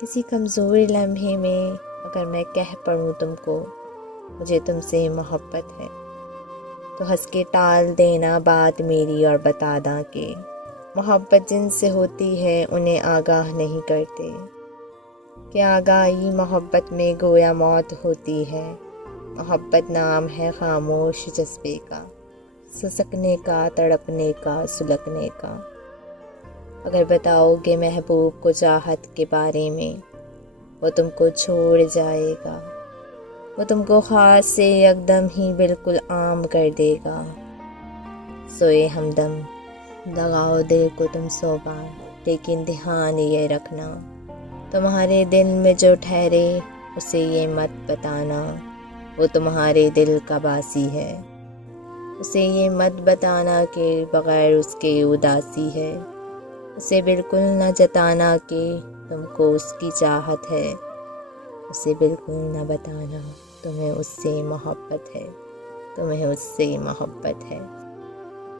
کسی کمزور لمحے میں اگر میں کہہ پڑھوں تم کو مجھے تم سے محبت ہے، تو ہنس کے ٹال دینا بات میری اور بتا داں کہ محبت جن سے ہوتی ہے انہیں آگاہ نہیں کرتے، کہ آگاہی محبت میں گویا موت ہوتی ہے۔ محبت نام ہے خاموش جذبے کا، سسکنے کا، تڑپنے کا، سلگنے کا۔ اگر بتاؤ گے محبوب کو چاہت کے بارے میں وہ تم کو چھوڑ جائے گا، وہ تم کو خاص سے یکدم ہی بالکل عام کر دے گا۔ سوئے ہمدم لگاؤ دل کو تم صوبہ، لیکن دھیان یہ رکھنا تمہارے دل میں جو ٹھہرے اسے یہ مت بتانا وہ تمہارے دل کا باسی ہے، اسے یہ مت بتانا کہ بغیر اس کے اداسی ہے، اسے بالکل نہ جتانا کہ تم کو اس کی چاہت ہے، اسے بالکل نہ بتانا تمہیں اس سے محبت ہے، تمہیں اس سے محبت ہے۔